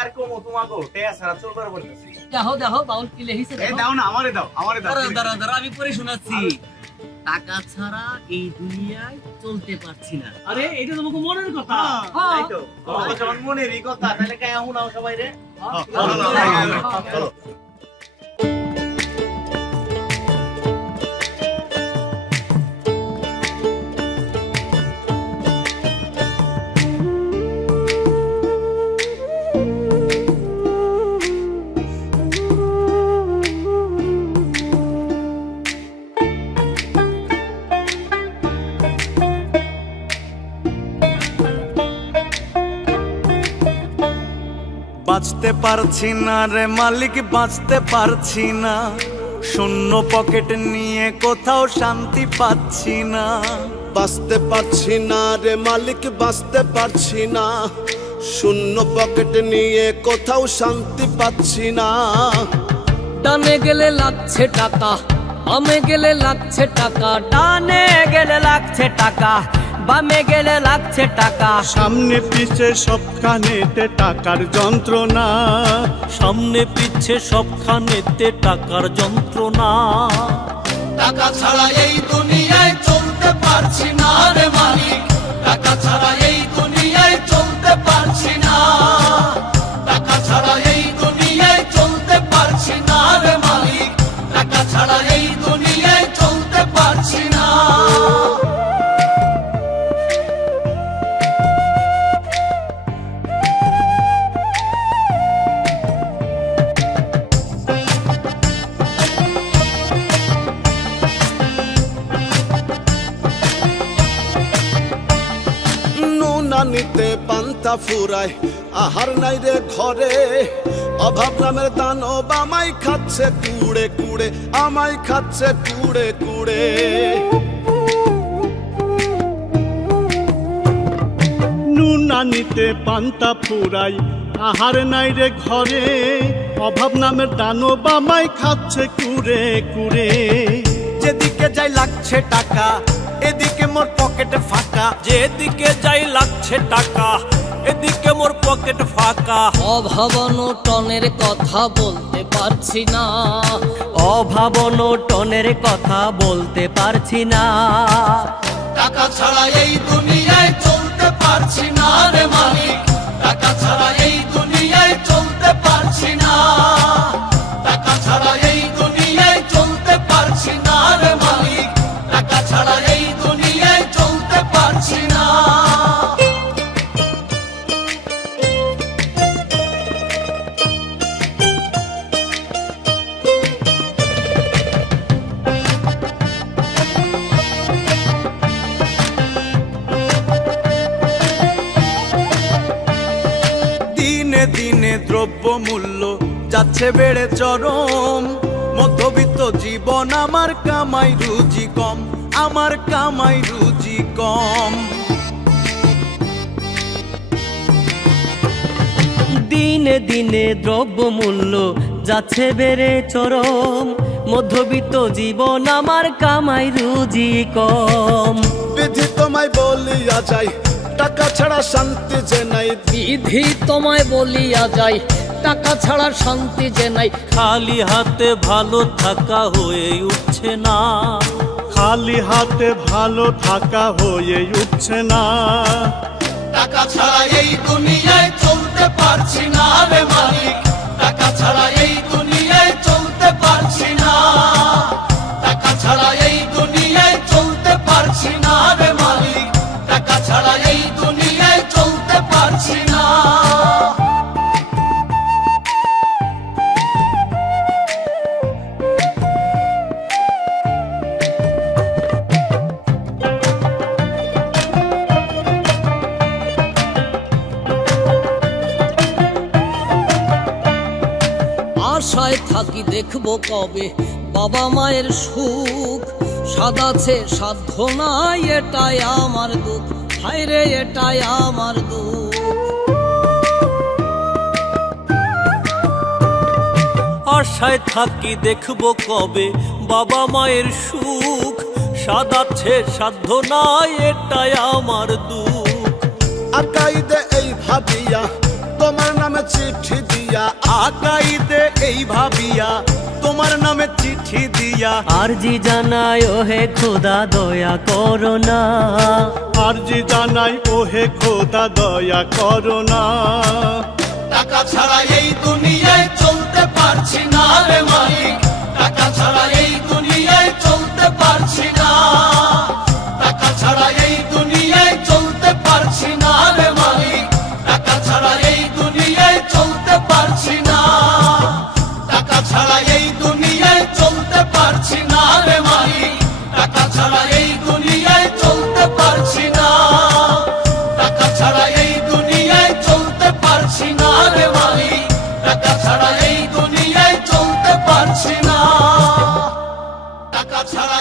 আর কমো তোমাগো টেয়া সারা চলবার বলতেছি। দেখো দেখো বাউল কি লিখেছে এই দাও না আমারে দাও দাঁড়া দাঁড়া আমি পড়ে শোনাচ্ছি। টাকা ছাড়া এই দুনিয়ায় চলতে পারছি না। আরে এটা তোমাকে মনের কথা। তাই তো তোমাকে যখন মনেরই কথা তাহলে কে হুনাও সবাই রে। চলো বাঁচতে পারছি না রে মালিক, বাঁচতে পারছি না, শূন্য পকেট নিয়ে কোথাও শান্তি পাচ্ছি না। বাঁচতে পারছি না রে মালিক, বাঁচতে পারছি না, শূন্য পকেট নিয়ে কোথাও শান্তি পাচ্ছি না। ডানে গেলে লাগছে টাকা, বামে গেলে লাগছে টাকা, ডানে গেলে লাগছে টাকা, বামে গেলে লাগছে টাকা, সামনে পিছে সবখানেতে টাকার যন্ত্রণা, সামনে পিছে সবখানেতে টাকার যন্ত্রণা। টাকা ছাড়া এই দুনিয়ায় চলতে পারছি না রে মালিক, টাকা ছাড়া এই দুনিয়ায় চলতে পারছি না, টাকা ছাড়া এই দুনিয়ায় চলতে পারছি না রে মালিক, টাকা ছাড়া এই দুনিয়ায় চলতে পারছি না। নিতে পান্তা ফুরায় আহার নাই রে ঘরে, অভাব নামের দানব আমায় খাচ্ছে কুড়ে কুড়ে, আমায় খাচ্ছে কুড়ে কুড়ে। নুন আনিতে পান্তা ফুরাই আহার নাই রে ঘরে, অভাব নামের দানব আমায় খাচ্ছে কুড়ে কুড়ে। যেদিকে যাই লাগছে টাকা, এদিকে মোর পকেট ফাঁকা, যেদিকে যাই লাগছে টাকা, এদিকে মোর পকেট ফাঁকা। অভাবনটনের কথা বলতে পারছি না, অভাবনটনের কথা বলতে পারছি না। টাকা ছাড়া এই দুনিয়ায় চলতে পারছি না রে মালিক, টাকা ছাড়া এই দুনিয়ায় চলতে পারছি না, টাকা ছাড়া এই দুনিয়ায় চলতে পারছি না রে মালিক, টাকা ছাড়া এই দুনিয়ায় চলতে পারছি না। দিনে দিনে দ্রব্য মূল্য যাচ্ছে বেড়ে চরম, মধ্যবিত্ত জীবন আমার কামাই রুজি কম, আমার কামাই রুজি কম। দিনে দিনে দ্রব্যমূল্য যাচ্ছে বেড়ে চরম, মধ্যবিত্ত জীবন আমার কামাই রুজি কম। বিধি তোমায় বলিয়া যাই, টাকা ছাড়া শান্তি যে নাই, বিধি তোমায় বলিয়া যায়, টাকা ছাড়া শান্তি যে নাই। খালি হাতে ভালো থাকা হয়ে উঠছে না, খালি হাতে ভালো থাকা হয়ে উঠছে না। টাকা ছাড়া এই দুনিয়ায় চলতে পারছি না রে মালিক, টাকা ছাড়া এই দুনিয়ায় চলতে পারছি না, টাকা ছাড়া এই দুনিয়ায় চলতে পারছি না রে মালিক, টাকা ছাড়া এই দুনিয়ায় চলতে পারছি না। আশায় থাকি দেখবো কবে বাবা মায়ের সুখ, সাদাছে সাধ্য নাই এটাই আমার দুঃখ, হায়রে এটাই আমার দুঃখ। আশায় থাকি দেখবো কবে বাবা মায়ের সুখ, সাদাচ্ছে সাধ্য নাই এটাই আমার দুঃখ। আকাইদে এই ভাবিয়া তোমার নামে নামে চিঠি দিয়া, আকাইতে এই ভাবিয়া তোমার নামে চিঠি দিয়া আরজি জানাই ও হে খোদা দয়া করো না, আরজি জানাই ও হে খোদা দয়া করো না। টাকা ছাড়া এই দুনিয়ায় চলতে পারছি না রে মালিক, টাকা ছাড়া এই দুনিয়ায় চলতে পারছি না, টাকা ছাড়া এই দুনিয়ায় চলতে পারছি না রে মালিক, টাকা ছাড়া এই দুনিয়ায় চলতে পারছি না, টাকা ছাড়া এই দুনিয়ায় চলতে পারছি না রে মালিক, টাকা ছাড়া এই দুনিয়ায় চলতে পারছি না, টাকা ছাড়া এই দুনিয়ায় চলতে পারছি না রে মালিক, টাকা ছাড়া এই দুনিয়ায় চলতে পারছি না, টাকা ছাড়া